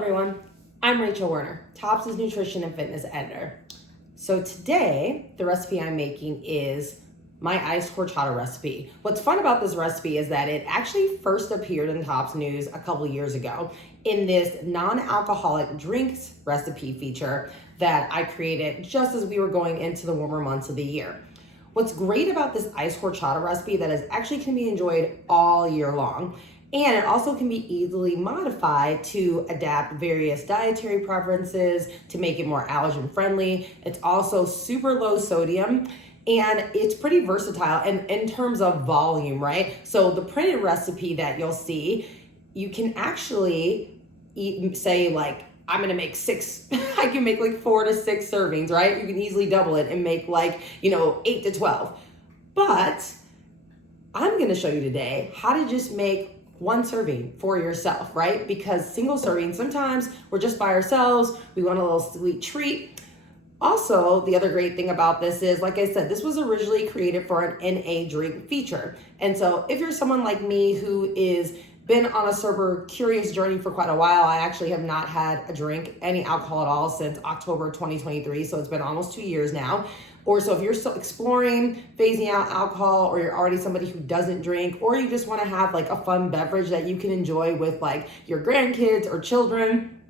everyone, I'm Rachel Werner, Topps' nutrition and fitness editor. So today, the recipe I'm making is my iced horchata recipe. What's fun about this recipe is that it actually first appeared in Topps News a couple years ago in this non-alcoholic drinks recipe feature that I created just as we were going into the warmer months of the year. What's great about this iced horchata recipe that is actually can be enjoyed all year long. And it also can be easily modified to adapt various dietary preferences to make it more allergen friendly. It's also super low sodium and it's pretty versatile and in terms of volume, right? So the printed recipe that you'll see, you can actually eat, say like, I'm gonna make I can make like 4 to 6 servings, right? You can easily double it and make like, 8 to 12. But I'm gonna show you today how to just make one serving for yourself, right? Because single serving, sometimes we're just by ourselves, we want a little sweet treat. Also, the other great thing about this is, like I said, this was originally created for an NA drink feature. And so if you're someone like me who is been on a sober curious journey for quite a while, I actually have not had a drink, any alcohol at all since October 2023. So it's been almost 2 years now. Or so if you're still exploring phasing out alcohol, or you're already somebody who doesn't drink, or you just want to have like a fun beverage that you can enjoy with like your grandkids or children,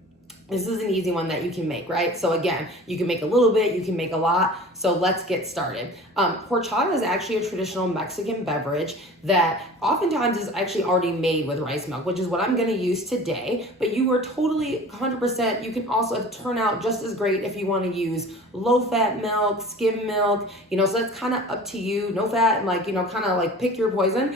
this is an easy one that you can make, right? So again, you can make a little bit, you can make a lot. So let's get started. Horchata is actually a traditional Mexican beverage that oftentimes is actually already made with rice milk, which is what I'm gonna use today. But you are totally 100%, you can also turn out just as great if you wanna use low-fat milk, skim milk, so that's kind of up to you. No fat and kind of like pick your poison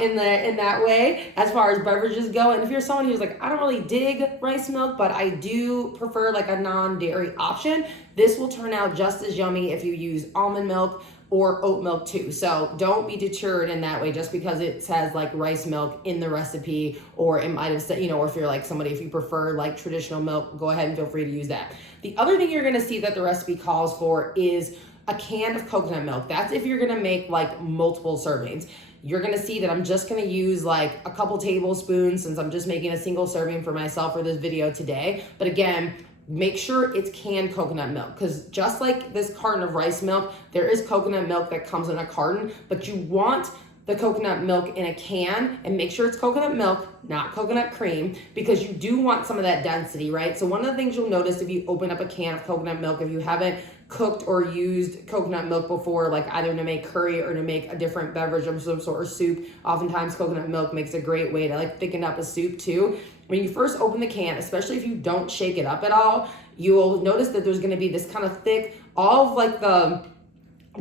in that way as far as beverages go. And if you're someone who's like, I don't really dig rice milk, but I do prefer like a non-dairy option, this will turn out just as yummy if you use almond milk or oat milk too. So don't be deterred in that way just because it says like rice milk in the recipe, or it might have said, or if you're like somebody, if you prefer like traditional milk, go ahead and feel free to use that. The other thing you're gonna see that the recipe calls for is a can of coconut milk. That's if you're gonna make like multiple servings. You're gonna see that I'm just gonna use like a couple tablespoons since I'm just making a single serving for myself for this video today. But again, make sure it's canned coconut milk, because just like this carton of rice milk, there is coconut milk that comes in a carton, but you want the coconut milk in a can, and make sure it's coconut milk, not coconut cream, because you do want some of that density, right? So one of the things you'll notice if you open up a can of coconut milk, if you haven't cooked or used coconut milk before, like either to make curry or to make a different beverage of some sort of soup, oftentimes coconut milk makes a great way to like thicken up a soup too. When you first open the can, especially if you don't shake it up at all, you will notice that there's gonna be this kind of thick, all of like the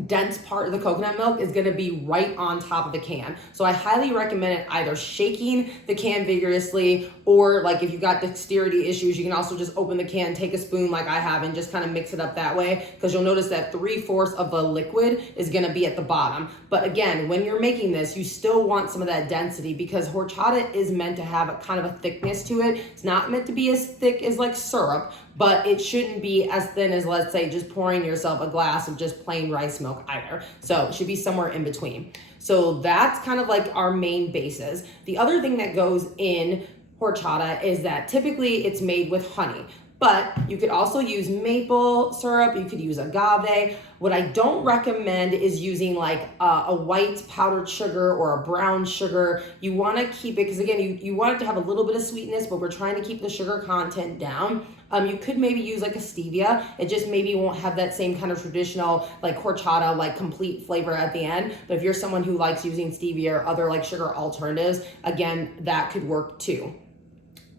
dense part of the coconut milk is gonna be right on top of the can. So I highly recommend it either shaking the can vigorously, or like if you've got dexterity issues, you can also just open the can, take a spoon like I have, and just kind of mix it up that way, because you'll notice that 3/4 of the liquid is gonna be at the bottom. But again, when you're making this, you still want some of that density, because horchata is meant to have a kind of a thickness to it. It's not meant to be as thick as like syrup, but it shouldn't be as thin as, let's say, just pouring yourself a glass of just plain rice milk either. So it should be somewhere in between. So that's kind of like our main basis. The other thing that goes in horchata is that typically it's made with honey, but you could also use maple syrup, you could use agave. What I don't recommend is using like a white powdered sugar or a brown sugar. You wanna keep it, because again, you want it to have a little bit of sweetness, but we're trying to keep the sugar content down. You could maybe use like a stevia. It just maybe won't have that same kind of traditional like horchata, like complete flavor at the end. But if you're someone who likes using stevia or other like sugar alternatives, again, that could work too.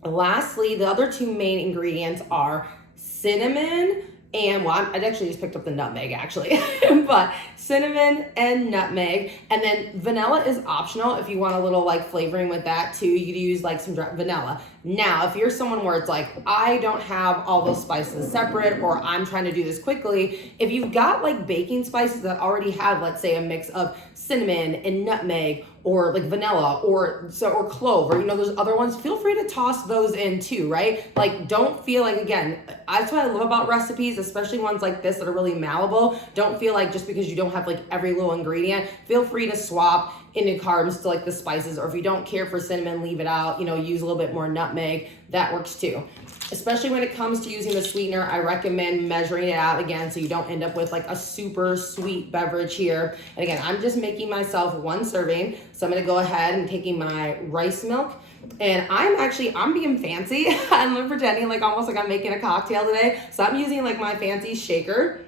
Lastly, the other two main ingredients are cinnamon and, well, I actually just picked up the nutmeg actually, but cinnamon and nutmeg. And then vanilla is optional if you want a little like flavoring with that too. You could use like some vanilla. Now, if you're someone where it's like, I don't have all those spices separate, or I'm trying to do this quickly, if you've got like baking spices that already have, let's say, a mix of cinnamon and nutmeg, or like vanilla, or clove, or those other ones, feel free to toss those in too, right? Like, don't feel like, again, that's what I love about recipes, especially ones like this that are really malleable. Don't feel like just because you don't have like every little ingredient, feel free to swap. into carbs to like the spices, or if you don't care for cinnamon, leave it out, you know, use a little bit more nutmeg, that works too. Especially when it comes to using the sweetener, I recommend measuring it out again so you don't end up with like a super sweet beverage here. And again, I'm just making myself 1 serving. So I'm gonna go ahead and taking my rice milk, and I'm being fancy. I'm pretending like almost like I'm making a cocktail today. So I'm using like my fancy shaker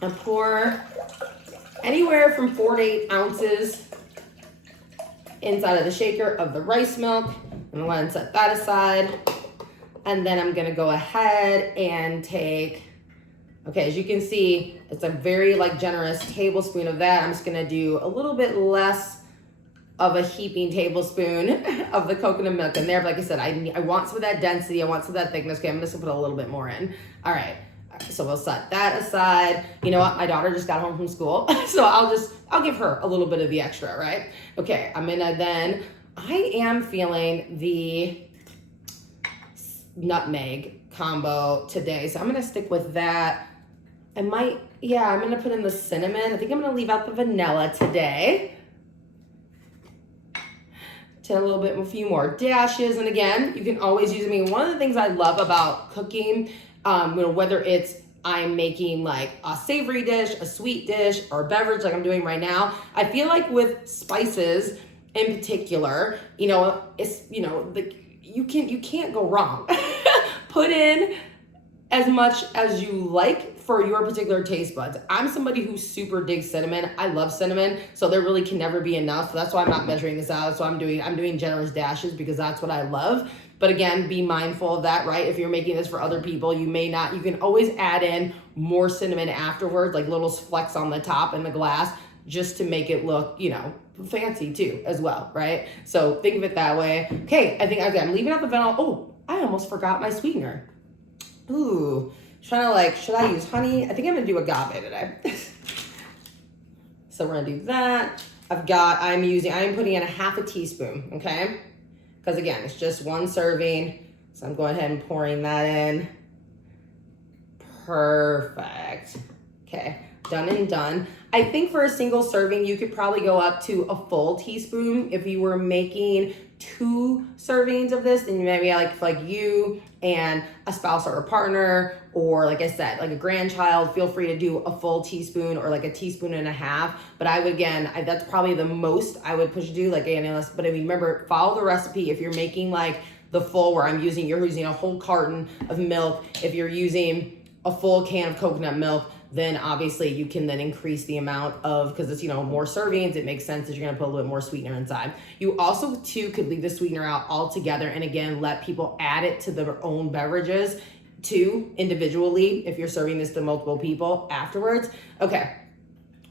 and pour anywhere from 4 to 8 ounces inside of the shaker of the rice milk. I'm gonna go ahead and set that aside. And then I'm gonna go ahead and take, okay, as you can see, it's a very like generous tablespoon of that. I'm just gonna do a little bit less of a heaping tablespoon of the coconut milk in there. But like I said, I want some of that density, I want some of that thickness. Okay, I'm just gonna put a little bit more in. All right, so we'll set that aside. You know what, my daughter just got home from school, so I'll give her a little bit of the extra, right? Okay, I'm gonna then, I am feeling the nutmeg combo today, so I'm gonna stick with that. I'm gonna put in the cinnamon. I think I'm gonna leave out the vanilla today. To a few more dashes, and again, you can always use. I mean, one of the things I love about cooking, whether it's I'm making like a savory dish, a sweet dish, or a beverage like I'm doing right now, I feel like with spices in particular, you can't go wrong. Put in as much as you like for your particular taste buds. I'm somebody who super digs cinnamon. I love cinnamon, so there really can never be enough. So that's why I'm not measuring this out. So I'm doing generous dashes because that's what I love. But again, be mindful of that, right? If you're making this for other people, you can always add in more cinnamon afterwards, like little flecks on the top in the glass, just to make it look, fancy too as well, right? So think of it that way. Okay, I'm leaving out the vanilla. Oh, I almost forgot my sweetener. Ooh, should I use honey? I think I'm gonna do agave today. So we're gonna do that. I am putting in a 1/2 teaspoon, okay? Because again, it's just 1 serving. So I'm going ahead and pouring that in. Perfect. Okay, done and done. I think for a single serving, you could probably go up to a full teaspoon. If you were making 2 servings of this, then maybe like you and a spouse or a partner, or like I said, like a grandchild, feel free to do a full teaspoon or like a teaspoon and a half. But that's probably the most I would push to do. But remember, follow the recipe. If you're making like the full, where you're using a whole carton of milk. If you're using a full can of coconut milk, then obviously you can then increase the amount of, because it's, more servings, it makes sense that you're gonna put a little bit more sweetener inside. You also too could leave the sweetener out altogether, and again, let people add it to their own beverages too, individually, if you're serving this to multiple people afterwards. Okay,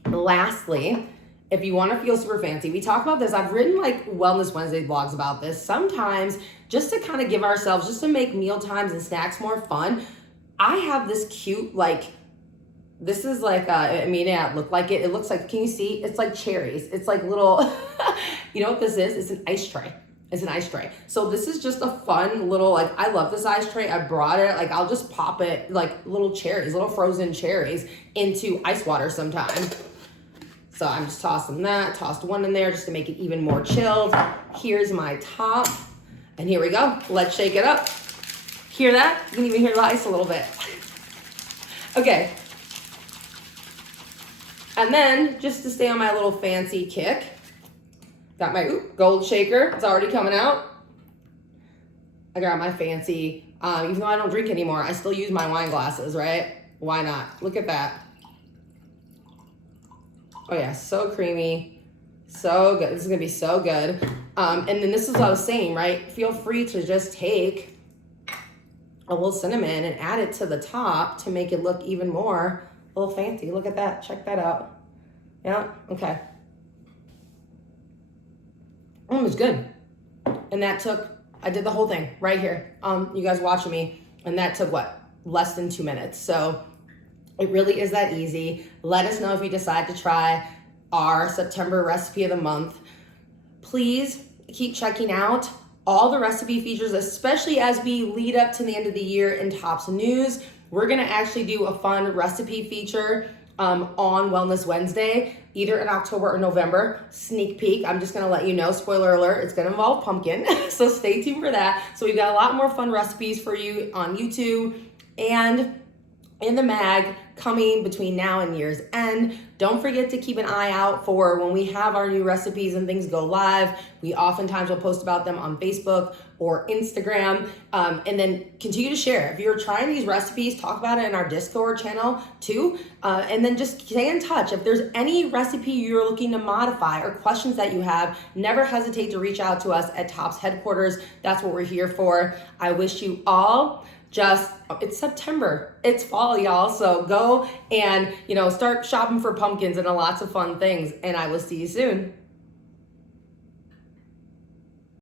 lastly, if you wanna feel super fancy, we talk about this, I've written like Wellness Wednesday blogs about this, sometimes just to kind of give ourselves, just to make meal times and snacks more fun, I have this cute, this is like, it looked like it looks like, can you see? It's like cherries. It's like little, you know what this is? It's an ice tray. It's an ice tray. So this is just a fun little, I love this ice tray. I brought it, I'll just pop it, little frozen cherries into ice water sometime. So I'm just tossed 1 in there just to make it even more chilled. Here's my top, and here we go. Let's shake it up. Hear that? You can even hear the ice a little bit. Okay. And then, just to stay on my little fancy kick, got my gold shaker. It's already coming out. I got my fancy, even though I don't drink anymore, I still use my wine glasses, right? Why not? Look at that. Oh yeah, so creamy, so good. This is gonna be so good. And then this is what I was saying, right? Feel free to just take a little cinnamon and add it to the top to make it look even more a little fancy. Look at that, check that out. Yeah, okay. It's good. And I did the whole thing right here. You guys watching me, and that took less than 2 minutes. So it really is that easy. Let us know if you decide to try our September recipe of the month. Please keep checking out all the recipe features, especially as we lead up to the end of the year in Tops News. We're gonna actually do a fun recipe feature on Wellness Wednesday, either in October or November. Sneak peek, I'm just gonna let you know, spoiler alert, it's gonna involve pumpkin, so stay tuned for that. So we've got a lot more fun recipes for you on YouTube and in the mag coming between now and year's end. Don't forget to keep an eye out for when we have our new recipes and things go live. We oftentimes will post about them on Facebook or Instagram, and then continue to share. If you're trying these recipes, talk about it in our Discord channel too, and then just stay in touch. If there's any recipe you're looking to modify or questions that you have, never hesitate to reach out to us at Tops headquarters. That's what we're here for. I wish you all it's September, it's fall, y'all, so go and start shopping for pumpkins and lots of fun things, and I will see you soon.